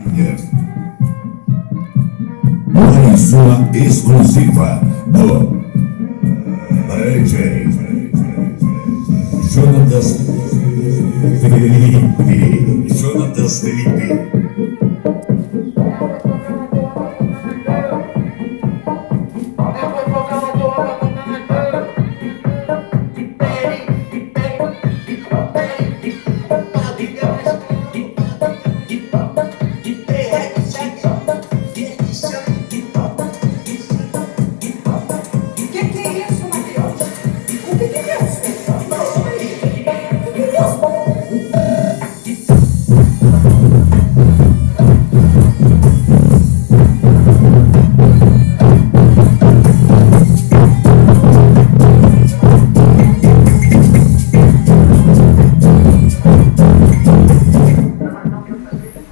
Mais uma exclusiva do DJ Jonatas Felipe. Jonatas Felipe.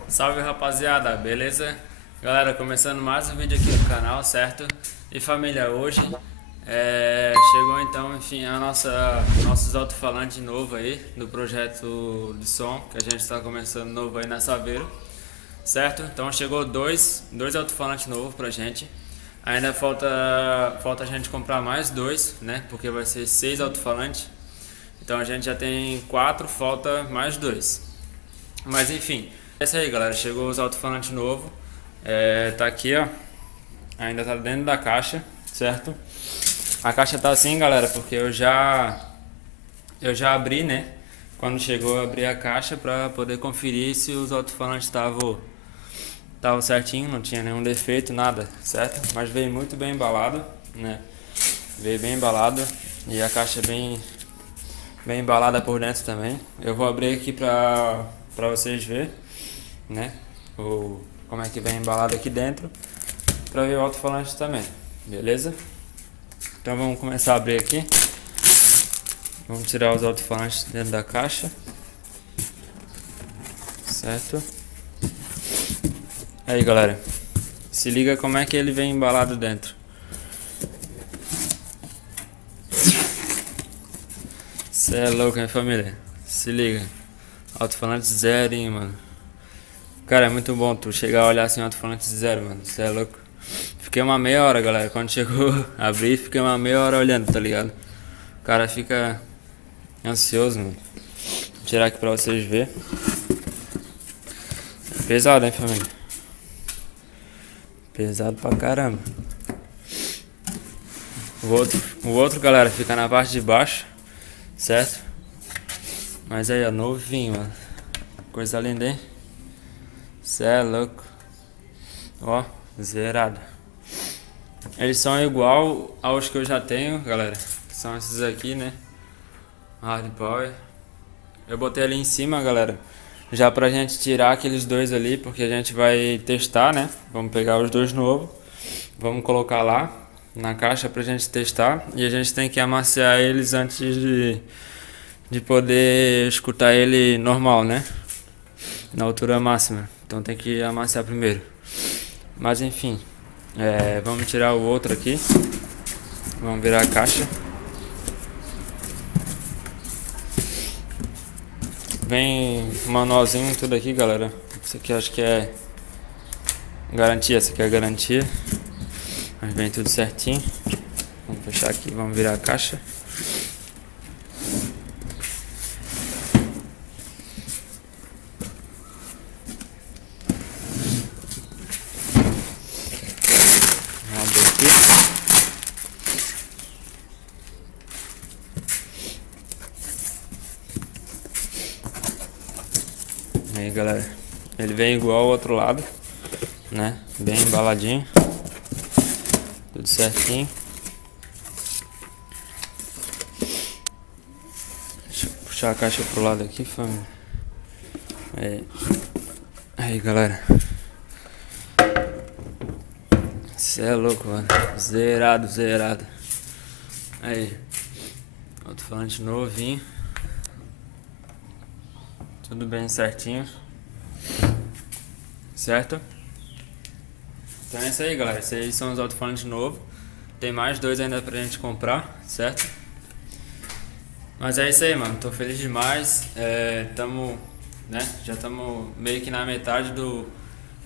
Salve rapaziada, beleza? Galera, começando mais um vídeo aqui no canal, certo? E família, hoje chegou então, enfim, nossos alto-falantes novo aí do projeto de som que a gente está começando novo aí na Saveiro, certo? Então chegou dois alto-falantes novos pra gente. Ainda falta a gente comprar mais dois, né? Porque vai ser 6 alto-falantes. Então a gente já tem 4, falta mais 2. Mas enfim, é isso aí, galera. Chegou os alto-falantes novo. Tá aqui, ó. Ainda tá dentro da caixa, certo? A caixa tá assim, galera, porque eu já abri, né? Quando chegou, eu abri a caixa pra poder conferir se os alto-falantes estavam certinho, não tinha nenhum defeito, nada, certo? Mas veio muito bem embalado, né? Veio bem embalado e a caixa bem embalada por dentro também. Eu vou abrir aqui pra vocês verem, né? Como é que vem embalado aqui dentro, pra ver o alto-falante também, beleza? Então vamos começar a abrir aqui. Vamos tirar os alto-falantes dentro da caixa, certo? Aí, galera, se liga como é que ele vem embalado dentro. Cê é louco, hein, família? Se liga. Alto-falante zero, hein, mano. Cara, é muito bom tu chegar a olhar assim, alto-falante zero, mano. Cê é louco. Fiquei uma meia hora, galera. Quando chegou, abri, fiquei uma meia hora olhando, tá ligado? O cara fica ansioso, mano. Vou tirar aqui pra vocês verem. É pesado, hein, família? Pesado pra caramba. O outro, galera, fica na parte de baixo, certo? Mas aí, ó, novinho, mano. Coisa linda, hein? Cê é louco. Ó, zerado. Eles são igual aos que eu já tenho, galera. São esses aqui, né? Hard Power. Eu botei ali em cima, galera, já pra gente tirar aqueles dois ali, porque a gente vai testar, né? Vamos pegar os dois novos, vamos colocar lá na caixa pra gente testar. E a gente tem que amaciar eles antes de poder escutar ele normal, né? Na altura máxima. Então tem que amaciar primeiro. Mas enfim, vamos tirar o outro aqui. Vamos virar a caixa. Vem manualzinho tudo aqui, galera. Isso aqui acho que é garantia, essa aqui é garantia. Mas vem tudo certinho. Vamos fechar aqui, vamos virar a caixa. Vamos abrir aqui. Aí, galera, ele vem igual ao outro lado, né? Bem embaladinho, tudo certinho. Deixa eu puxar a caixa pro lado aqui, família. Aí, galera, cê é louco, mano. Zerado. Aí, alto-falante novinho. Tudo bem certinho, certo? Então é isso aí, galera. Esses são os alto-falantes novos. Tem mais dois ainda pra gente comprar, certo? Mas é isso aí, mano. Tô feliz demais. Já estamos meio que na metade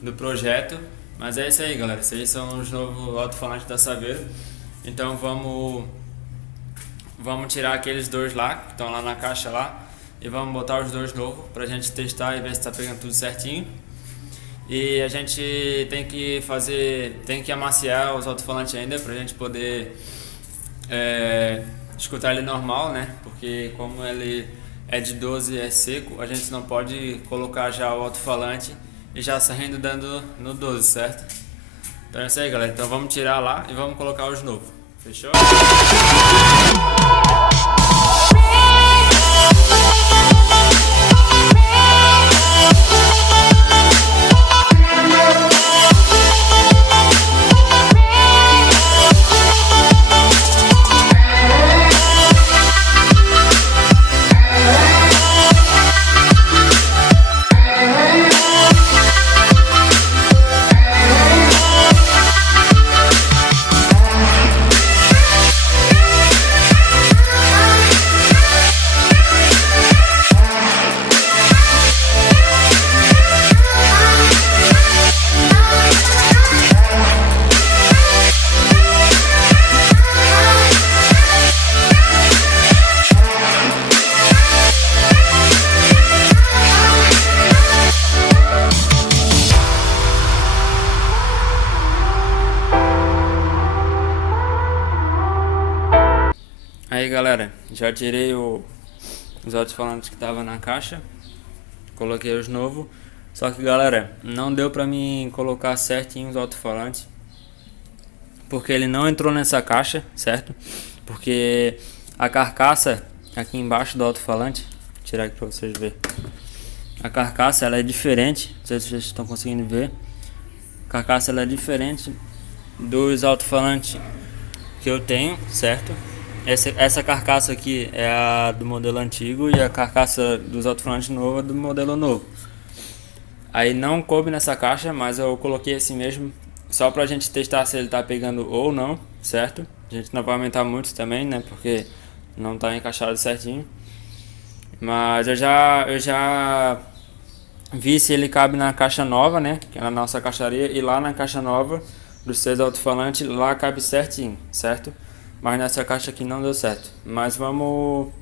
do projeto. Mas é isso aí, galera. Esses aí são os novos alto-falantes da Saveiro. Então vamos tirar aqueles dois lá, que estão lá na caixa lá, e vamos botar os dois novos pra gente testar e ver se tá pegando tudo certinho. E a gente tem que amaciar os alto-falantes ainda pra gente poder escutar ele normal, né? Porque como ele é de 12 e é seco, a gente não pode colocar já o alto-falante e já saindo dando no 12, certo? Então é isso aí, galera. Então vamos tirar lá e vamos colocar os novos. Fechou? Aí, galera, já tirei os alto-falantes que estavam na caixa, coloquei os novos. Só que, galera, não deu pra mim colocar certinho os alto-falantes, porque ele não entrou nessa caixa, certo? Porque a carcaça aqui embaixo do alto-falante, vou tirar aqui pra vocês verem. A carcaça ela é diferente, não sei se vocês estão conseguindo ver. A carcaça ela é diferente dos alto-falantes que eu tenho, certo? Essa carcaça aqui é a do modelo antigo e a carcaça dos alto-falantes novo é do modelo novo. Aí não coube nessa caixa, mas eu coloquei assim mesmo, só pra gente testar se ele tá pegando ou não, certo? A gente não vai aumentar muito também, né? Porque não tá encaixado certinho. Mas eu já vi se ele cabe na caixa nova, né? Que é na nossa caixaria. E lá na caixa nova dos 6 alto-falantes, lá cabe certinho, certo? Mas nessa caixa aqui não deu certo. Mas vamos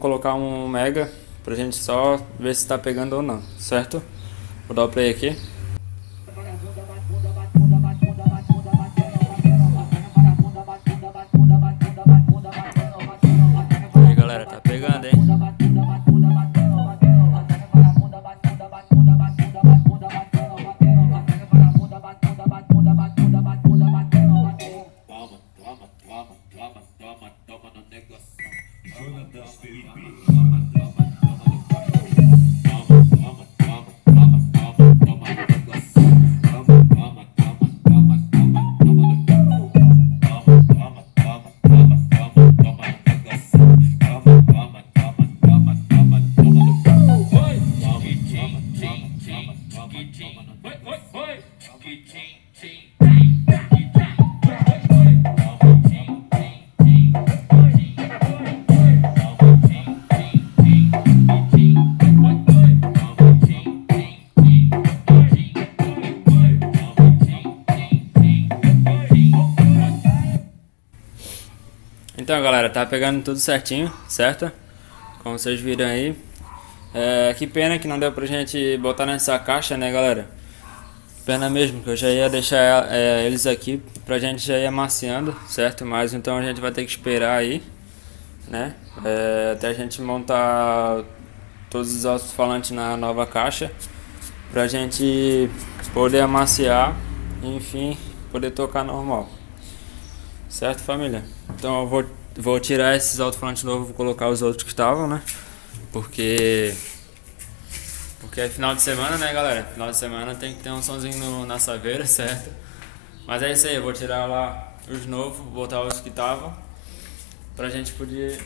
colocar um mega pra gente só ver se tá pegando ou não, certo? Vou dar o play aqui. Aí, galera, tá pegando, hein? Então, galera, tá pegando tudo certinho, certo? Como vocês viram aí. Que pena que não deu pra gente botar nessa caixa, né, galera? Pena mesmo, que eu já ia deixar eles aqui pra gente já ir amaciando, certo? Mas então a gente vai ter que esperar aí, né? Até a gente montar todos os alto-falantes na nova caixa, pra gente poder amaciar e, enfim, poder tocar normal. Certo, família? Então eu vou tirar esses alto-falantes novos, vou colocar os outros que estavam, né? Porque é final de semana, né, galera? Final de semana tem que ter um sonzinho na Saveiro, certo? Mas é isso aí, eu vou tirar lá os novos, botar os que estavam, pra gente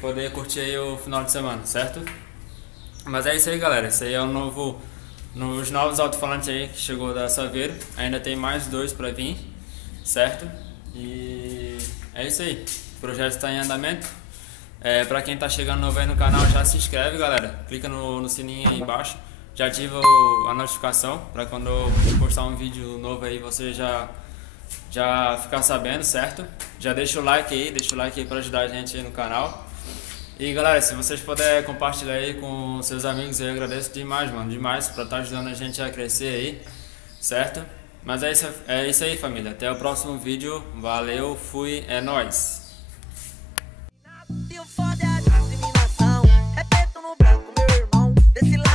poder curtir aí o final de semana, certo? Mas é isso aí, galera. Esse aí é os novos alto-falantes aí que chegou da Saveiro. Ainda tem mais 2 pra vir, certo? E é isso aí, o projeto está em andamento. Pra quem tá chegando novo aí no canal, já se inscreve, galera. Clica no sininho aí embaixo, já ativa a notificação para quando eu postar um vídeo novo aí você já ficar sabendo, certo? Já deixa o like aí para ajudar a gente aí no canal. E galera, se vocês puderem compartilhar aí com seus amigos, eu agradeço demais, mano, demais, pra estar ajudando a gente a crescer aí, certo? Mas é isso aí, família. Até o próximo vídeo. Valeu, fui, é nóis. Discriminação, é preto no branco, meu irmão. Desse lado